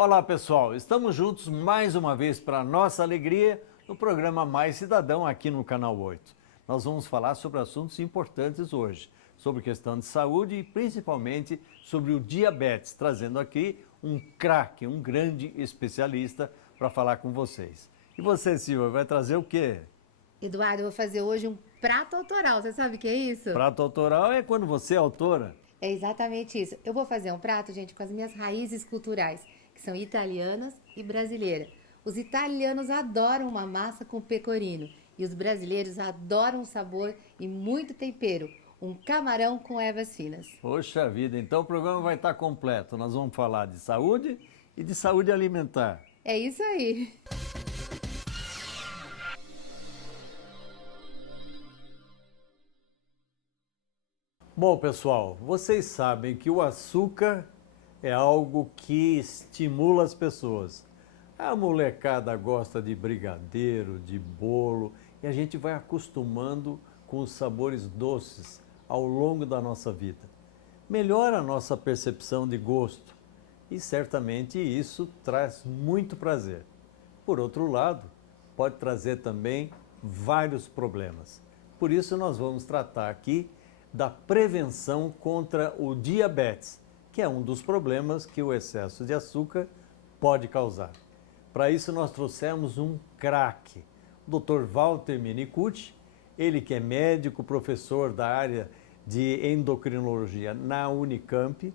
Olá pessoal, estamos juntos mais uma vez para nossa alegria no programa Mais Cidadão aqui no Canal 8. Nós vamos falar sobre assuntos importantes hoje, sobre questão de saúde e principalmente sobre o diabetes, trazendo aqui um craque, um grande especialista para falar com vocês. E você, Silvia, vai trazer o quê? Eduardo, eu vou fazer hoje um prato autoral. Você sabe o que é isso? Prato autoral é quando você é autora. É exatamente isso. Eu vou fazer um prato, gente, com as minhas raízes culturais, que são italianas e brasileiras. Os italianos adoram uma massa com pecorino e os brasileiros adoram o sabor e muito tempero. Um camarão com ervas finas. Poxa vida, então o programa vai estar completo. Nós vamos falar de saúde e de saúde alimentar. É isso aí. Bom, pessoal, vocês sabem que o açúcar é algo que estimula as pessoas. A molecada gosta de brigadeiro, de bolo, e a gente vai acostumando com os sabores doces ao longo da nossa vida. Melhora a nossa percepção de gosto e certamente isso traz muito prazer. Por outro lado, pode trazer também vários problemas. Por isso nós vamos tratar aqui da prevenção contra o diabetes, que é um dos problemas que o excesso de açúcar pode causar. Para isso nós trouxemos um craque, o Dr. Walter Minicucci, ele que é médico, professor da área de endocrinologia na Unicamp,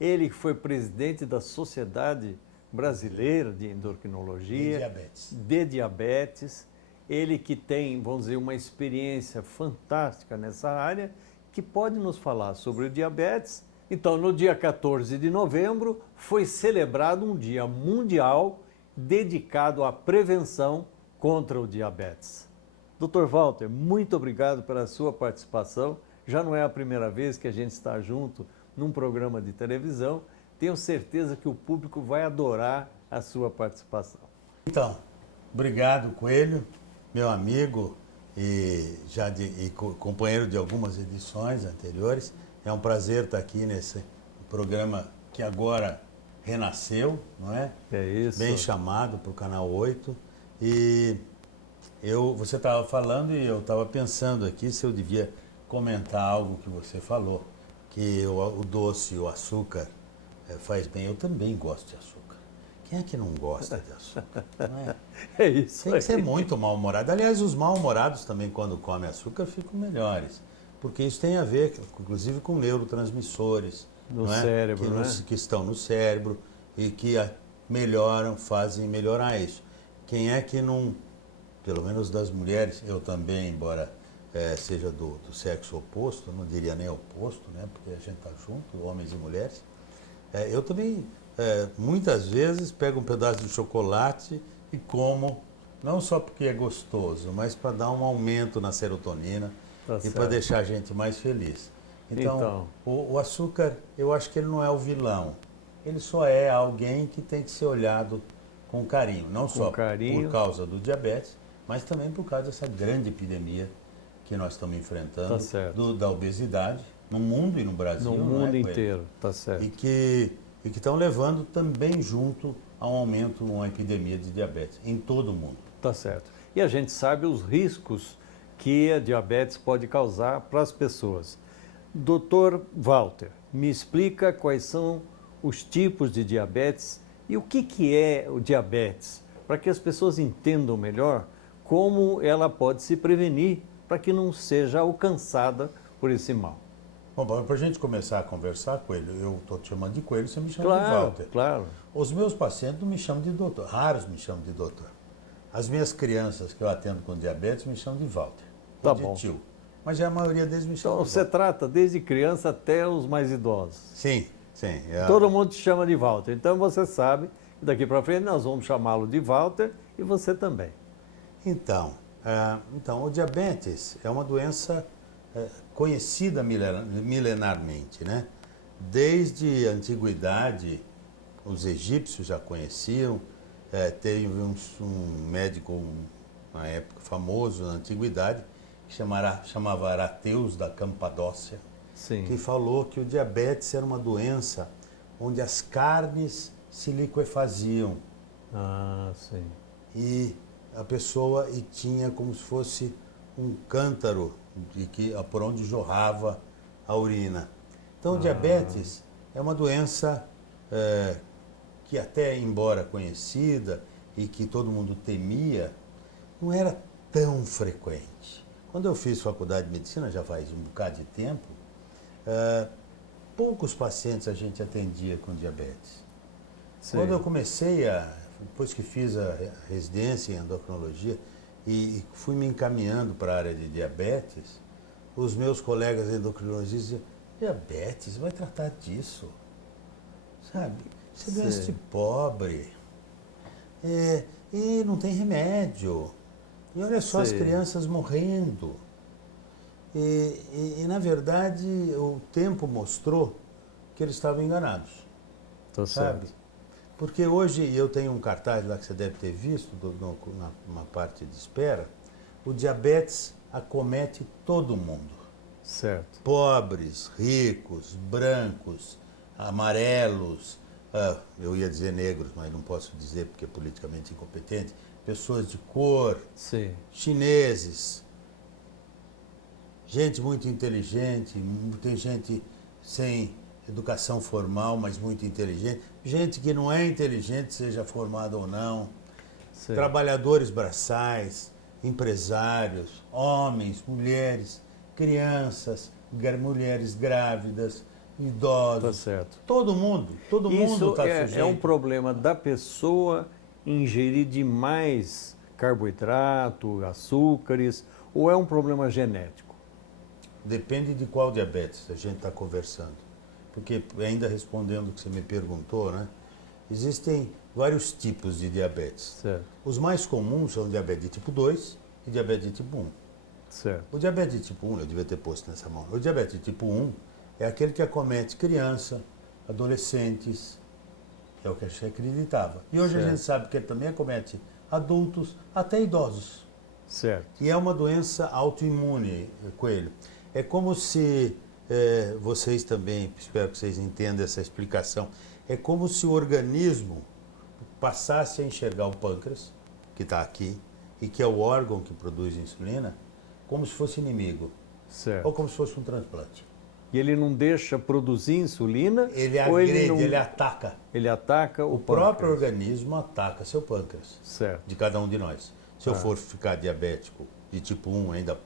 ele foi presidente da Sociedade Brasileira de Endocrinologia, de diabetes, ele que tem, vamos dizer, uma experiência fantástica nessa área, que pode nos falar sobre o diabetes. Então, no dia 14 de novembro, foi celebrado um dia mundial dedicado à prevenção contra o diabetes. Dr. Walter, muito obrigado pela sua participação. Já não é a primeira vez que a gente está junto num programa de televisão. Tenho certeza que o público vai adorar a sua participação. Então, obrigado, Coelho, meu amigo e companheiro de algumas edições anteriores. É um prazer estar aqui nesse programa que agora renasceu, não é? É isso. Bem chamado para o Canal 8. E você estava falando e eu estava pensando aqui se eu devia comentar algo que você falou, que o doce e o açúcar faz bem. Eu também gosto de açúcar. Quem é que não gosta de açúcar? Não é? É isso. Tem que ser muito mal-humorado. Aliás, os mal-humorados também, quando comem açúcar, ficam melhores. Porque isso tem a ver, inclusive, com neurotransmissores. No cérebro, que estão no cérebro e que fazem melhorar isso. Quem é que não, pelo menos das mulheres, eu também, embora seja do sexo oposto, não diria nem oposto, né? Porque a gente está junto, homens e mulheres. Eu também, muitas vezes, pego um pedaço de chocolate e como, não só porque é gostoso, mas para dar um aumento na serotonina e para deixar a gente mais feliz. Então, o açúcar, eu acho que ele não é o vilão. Ele só é alguém que tem que ser olhado com carinho. Não só por causa do diabetes, mas também por causa dessa grande epidemia que nós estamos enfrentando, da obesidade, no mundo e no Brasil. No mundo inteiro, tá certo. E que estão levando também junto a um aumento, uma epidemia de diabetes em todo o mundo. Tá certo. E a gente sabe os riscos que a diabetes pode causar para as pessoas. Dr. Walter, me explica quais são os tipos de diabetes e o que é o diabetes, para que as pessoas entendam melhor como ela pode se prevenir para que não seja alcançada por esse mal. Bom, para a gente começar a conversar, Coelho, eu estou te chamando de Coelho, você me chama de Walter. Claro. Os meus pacientes não me chamam de doutor, raros me chamam de doutor. As minhas crianças que eu atendo com diabetes me chamam de Walter, tá de bom. tio. Mas a maioria deles me chama Então de você Walter. trata desde criança até os mais idosos. Sim. Todo mundo te chama de Walter. Então você sabe que daqui para frente nós vamos chamá-lo de Walter e você também. Então, o diabetes é uma doença conhecida milenarmente, né? Desde a antiguidade, os egípcios já conheciam, teve um médico, na época famoso, na antiguidade, que chamava Arateus da Campadócia, Sim. que falou que o diabetes era uma doença onde as carnes se liquefaziam. Ah, sim. E a pessoa tinha como se fosse um cântaro por onde jorrava a urina. Então, o diabetes é uma doença que até, embora conhecida e que todo mundo temia, não era tão frequente. Quando eu fiz faculdade de medicina, já faz um bocado de tempo, poucos pacientes a gente atendia com diabetes. Sim. Quando eu comecei, depois que fiz a residência em endocrinologia e fui me encaminhando para a área de diabetes, os meus colegas endocrinologistas diziam, diabetes, vai tratar disso, sabe? Isso é doença de pobre, e não tem remédio. E olha só as crianças morrendo. E, na verdade, o tempo mostrou que eles estavam enganados. Tá Sabe? certo. Porque hoje, eu tenho um cartaz lá que você deve ter visto, na parte de espera, o diabetes acomete todo mundo. Certo. Pobres, ricos, brancos, amarelos, eu ia dizer negros, mas não posso dizer porque é politicamente incompetente, pessoas de cor, Sim. chineses, gente muito inteligente, tem gente sem educação formal, mas muito inteligente, gente que não é inteligente, seja formada ou não, Sim. trabalhadores braçais, empresários, homens, mulheres, crianças, mulheres grávidas, idosos, Tá certo. todo mundo Isso está sujeito. é um problema da pessoa ingerir demais carboidrato, açúcares, ou é um problema genético? Depende de qual diabetes a gente está conversando. Porque, ainda respondendo o que você me perguntou, né? Existem vários tipos de diabetes. Certo. Os mais comuns são o diabetes de tipo 2 e diabetes de tipo 1. Certo. O diabetes de tipo 1, eu devia ter posto nessa mão. O diabetes de tipo 1 é aquele que acomete criança, adolescentes, é o que a gente acreditava. E hoje a Certo. gente sabe que ele também acomete adultos, até idosos. Certo. E é uma doença autoimune, Coelho. É como se, vocês também, espero que vocês entendam essa explicação, é como se o organismo passasse a enxergar o pâncreas, que está aqui, e que é o órgão que produz insulina, como se fosse inimigo, Certo. ou como se fosse um transplante. E ele não deixa produzir insulina? Ele ou agride, não... ele ataca. Ele ataca o O próprio pâncreas? organismo ataca seu pâncreas, Certo. de cada um de nós. Se eu for ficar diabético de tipo 1, ainda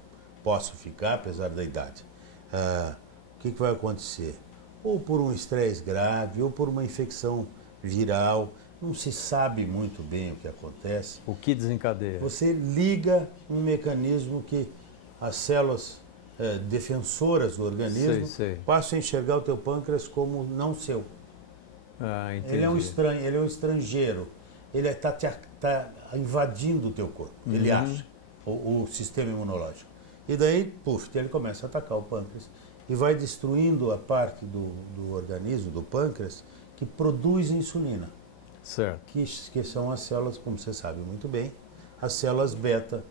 posso ficar, apesar da idade. O que vai acontecer? Ou por um estresse grave, ou por uma infecção viral, não se sabe muito bem o que acontece. O que desencadeia? Você liga um mecanismo que as células defensoras do organismo Sei. passam a enxergar o teu pâncreas como não seu. Ah, entendi. Ele é um estranho, ele é um estrangeiro. Ele está invadindo o teu corpo, ele acha, o sistema imunológico. E daí, ele começa a atacar o pâncreas e vai destruindo a parte do organismo, do pâncreas, que produz insulina. Certo. Que são as células, como você sabe muito bem, as células beta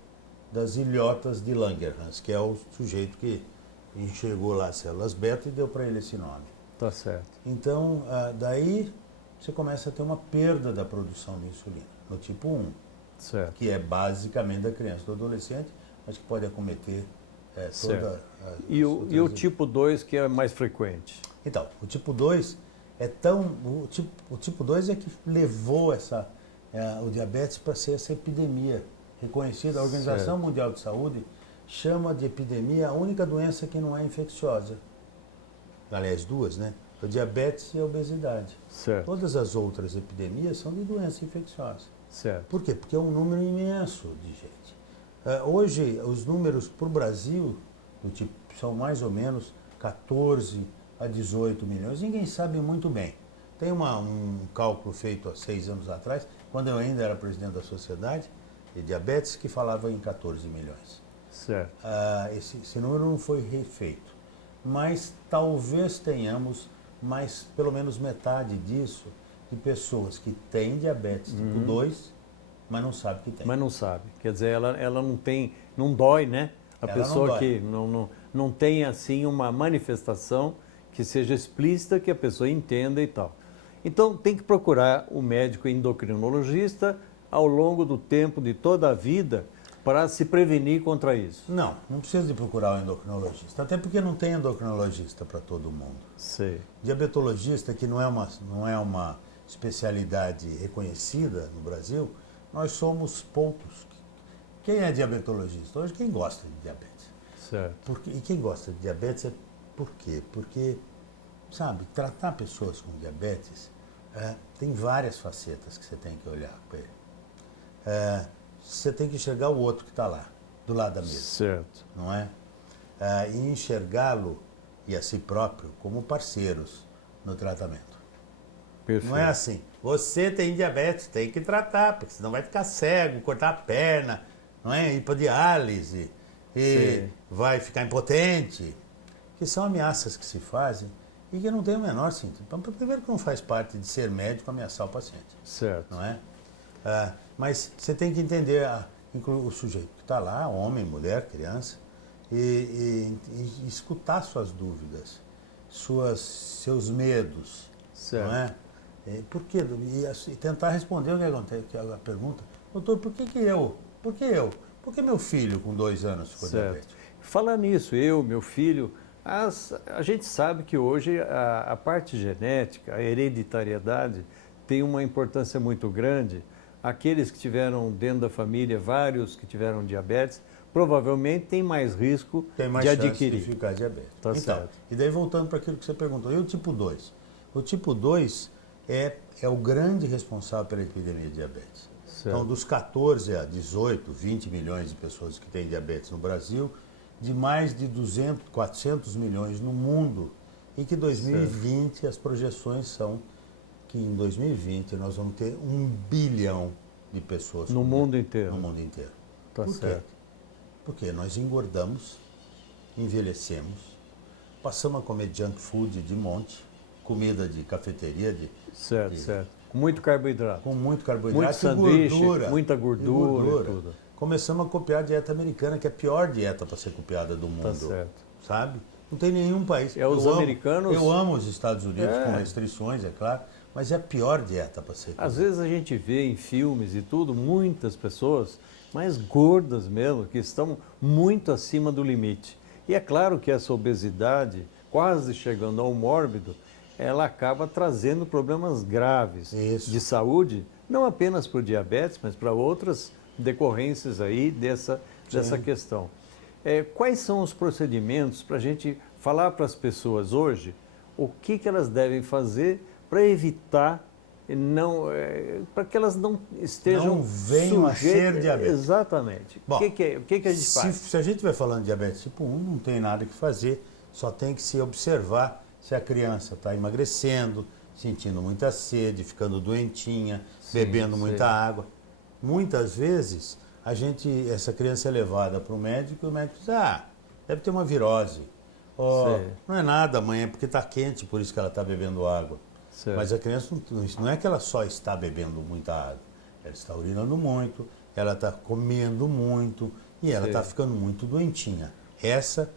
das ilhotas de Langerhans, que é o sujeito que enxergou lá as células beta e deu para ele esse nome. Tá certo. Então, daí você começa a ter uma perda da produção de insulina, no tipo 1, Certo. que é basicamente da criança e do adolescente, mas que pode acometer toda a... E o tipo 2, que é mais frequente? Então, o tipo 2 é tão... O tipo 2 é que levou o diabetes para ser essa epidemia reconhecida. A Organização Mundial de Saúde chama de epidemia a única doença que não é infecciosa. Aliás, duas, né? O diabetes e a obesidade. Certo. Todas as outras epidemias são de doença infecciosa. Certo. Por quê? Porque é um número imenso de gente. Hoje, os números para o Brasil são mais ou menos 14 a 18 milhões. Ninguém sabe muito bem. Tem um cálculo feito há 6 anos atrás, quando eu ainda era presidente da Sociedade de Diabetes, que falava em 14 milhões. Certo. Esse número não foi refeito. Mas talvez tenhamos pelo menos metade disso, de pessoas que têm diabetes tipo 2, mas não sabe que tem. Mas não sabe. Quer dizer, ela não tem, não dói, né? A Ela pessoa não dói. que não tem assim uma manifestação que seja explícita, que a pessoa entenda e tal. Então tem que procurar o médico endocrinologista ao longo do tempo de toda a vida para se prevenir contra isso. Não precisa de procurar o endocrinologista, até porque não tem endocrinologista para todo mundo. Sei. Diabetologista, que não é uma especialidade reconhecida no Brasil, nós somos poucos. Quem é diabetologista? Hoje, quem gosta de diabetes. Certo. E quem gosta de diabetes é por quê? Porque, sabe, tratar pessoas com diabetes tem várias facetas que você tem que olhar para ele. Você tem que enxergar o outro que está lá, do lado da mesa. Certo. Não é? E enxergá-lo e a si próprio como parceiros no tratamento. Perfeito. Não é assim, você tem diabetes, tem que tratar, porque senão vai ficar cego, cortar a perna, não é? Ir para diálise, e Sim. vai ficar impotente. Que são ameaças que se fazem e que não tem o menor sentido. Primeiro que não faz parte de ser médico ameaçar o paciente. Certo. Não é? Mas você tem que entender o sujeito que está lá, homem, mulher, criança, e escutar suas dúvidas, seus medos. Certo. Não é? Por quê? E tentar responder o que acontece, a pergunta, doutor, por que eu? Por que eu? Por que meu filho com 2 anos ficou diabético? Falar nisso, meu filho, a gente sabe que hoje a parte genética, a hereditariedade, tem uma importância muito grande. Aqueles que tiveram dentro da família, vários que tiveram diabetes, provavelmente têm mais risco Tem mais de chance adquirir. de ficar diabético. Tá Então, certo. e daí voltando para aquilo que você perguntou, e o tipo 2? O tipo 2 é o grande responsável pela epidemia de diabetes. Certo. Então, dos 14 a 18, 20 milhões de pessoas que têm diabetes no Brasil, de mais de 200, 400 milhões no mundo, e que 2020 as projeções são que em 2020 nós vamos ter 1 bilhão de pessoas No com mundo diabetes. inteiro. No mundo inteiro. Tá Por quê? certo. Porque nós engordamos, envelhecemos, passamos a comer junk food de monte, comida de cafeteria, Certo, certo. Com muito carboidrato. com muito carboidrato Muito sanduíche, muita e gordura e tudo. Começamos a copiar a dieta americana, que é a pior dieta para ser copiada do mundo. Tá certo. Sabe? Não tem nenhum país. Os americanos... Eu amo os Estados Unidos, com restrições, é claro, mas é a pior dieta para ser Às copiada. vezes a gente vê em filmes e tudo, muitas pessoas mais gordas mesmo, que estão muito acima do limite. E é claro que essa obesidade, quase chegando ao mórbido, ela acaba trazendo problemas graves Isso. de saúde, não apenas para o diabetes, mas para outras decorrências aí dessa questão. Quais são os procedimentos para a gente falar para as pessoas hoje o que elas devem fazer para evitar, para que elas não estejam Não venham a ser diabéticas. Exatamente. Bom, o que a gente faz? Se a gente estiver falando de diabetes tipo 1, não tem nada que fazer, só tem que se observar se a criança está emagrecendo, sentindo muita sede, ficando doentinha, bebendo muita água. Muitas vezes, essa criança é levada para o médico e o médico diz, deve ter uma virose. Não é nada, mãe, é porque está quente, por isso que ela está bebendo água. Certo. Mas a criança não é que ela só está bebendo muita água. Ela está urinando muito, ela está comendo muito e ela está ficando muito doentinha. Essa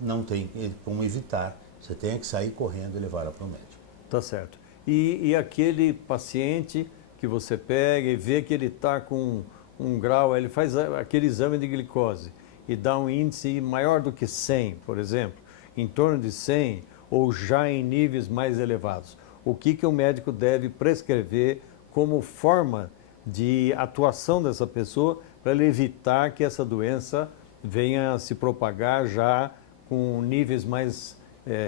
não tem como evitar. Você tem que sair correndo e levar ela para o médico. Tá certo. E aquele paciente que você pega e vê que ele está com um grau, ele faz aquele exame de glicose e dá um índice maior do que 100, por exemplo, em torno de 100 ou já em níveis mais elevados. O que o médico deve prescrever como forma de atuação dessa pessoa para ele evitar que essa doença venha a se propagar já com níveis mais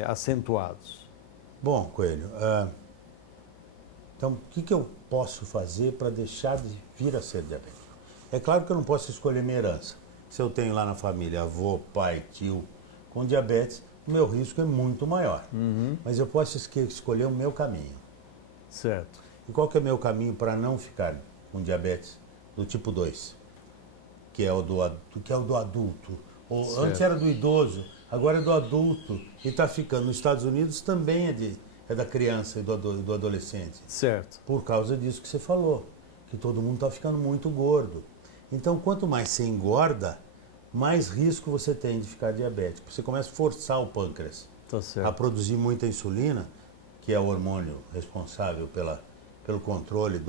acentuados? Bom, Coelho, então o que eu posso fazer para deixar de vir a ser diabético? É claro que eu não posso escolher minha herança. Se eu tenho lá na família avô, pai, tio com diabetes, o meu risco é muito maior. Mas eu posso escolher o meu caminho. Certo. E qual que é o meu caminho para não ficar com diabetes do tipo 2? Que é o do adulto. Antes era do idoso, agora é do adulto. E está ficando. Nos Estados Unidos também é da criança e do adolescente. Certo. Por causa disso que você falou, que todo mundo está ficando muito gordo. Então, quanto mais você engorda, mais risco você tem de ficar diabético. Você começa a forçar o pâncreas Tá certo. a produzir muita insulina que é o hormônio responsável pelo controle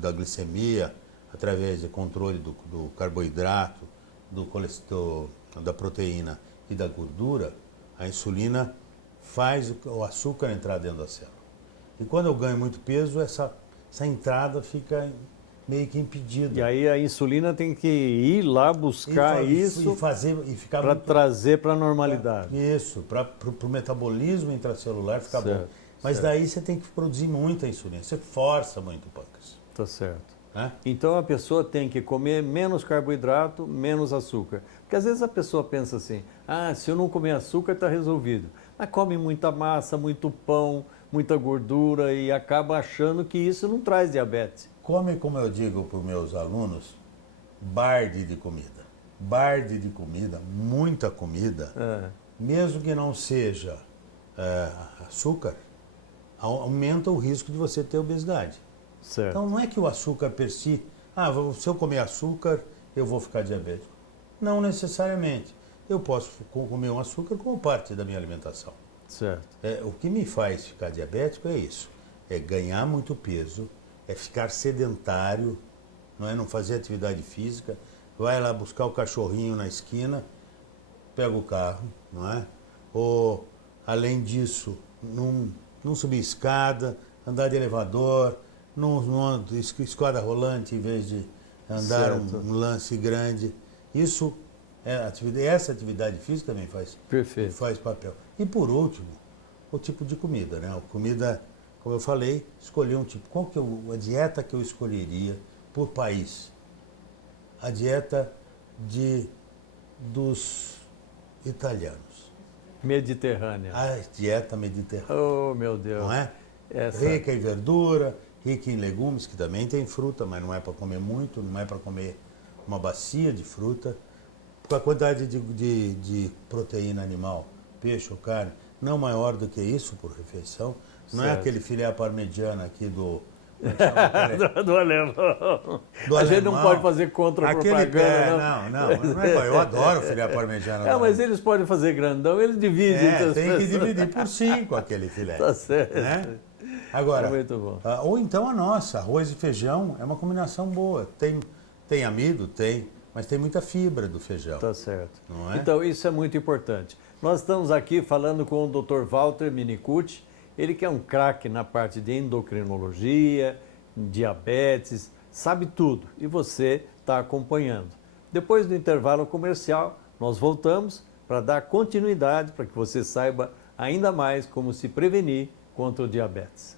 da glicemia, através do controle do carboidrato, do colesterol, da proteína e da gordura, a insulina faz o açúcar entrar dentro da célula. E quando eu ganho muito peso, essa entrada fica meio que impedida. E aí a insulina tem que ir lá buscar isso para trazer para a normalidade. Isso, para o metabolismo intracelular ficar bom. Mas daí você tem que produzir muita insulina, você força muito o pâncreas. Tá certo. Né? Então a pessoa tem que comer menos carboidrato, menos açúcar. Porque às vezes a pessoa pensa assim, se eu não comer açúcar está resolvido. Mas come muita massa, muito pão, muita gordura e acaba achando que isso não traz diabetes. Come, como eu digo para os meus alunos, barde de comida. Barde de comida, muita comida, mesmo que não seja açúcar, aumenta o risco de você ter obesidade. Certo. Então não é que o açúcar per si, se eu comer açúcar, eu vou ficar diabético. Não necessariamente. Eu posso comer um açúcar como parte da minha alimentação. Certo. O que me faz ficar diabético é isso. É ganhar muito peso, é ficar sedentário, não fazer atividade física, vai lá buscar o cachorrinho na esquina, pega o carro, não é? Ou, além disso, não subir escada, andar de elevador, não escada rolante em vez de andar um lance grande. Isso essa atividade física também faz papel. E por último, o tipo de comida, né? A comida, como eu falei, escolher um tipo. Qual que a dieta que eu escolheria por país? A dieta dos italianos. Mediterrânea. A dieta mediterrânea. Oh, meu Deus. Não é? Rica em verdura, rica em legumes, que também tem fruta, mas não é para comer muito, não é para comer uma bacia de fruta. Com a quantidade de proteína animal, peixe ou carne, não maior do que isso por refeição. Não é aquele filé parmegiana aqui do alemão. A gente não pode fazer contra-propaganda. Não é. Eu adoro filé parmegiana. Mas eles podem fazer grandão, eles dividem. Tem que dividir por 5 aquele filé. Tá certo. Né? Agora, muito bom. Ou então a nossa, arroz e feijão, é uma combinação boa. Tem amido? Tem. Mas tem muita fibra do feijão. Tá certo. Não é? Então, isso é muito importante. Nós estamos aqui falando com o Dr. Walter Minicucci, ele que é um craque na parte de endocrinologia, diabetes, sabe tudo. E você está acompanhando. Depois do intervalo comercial, nós voltamos para dar continuidade para que você saiba ainda mais como se prevenir contra o diabetes.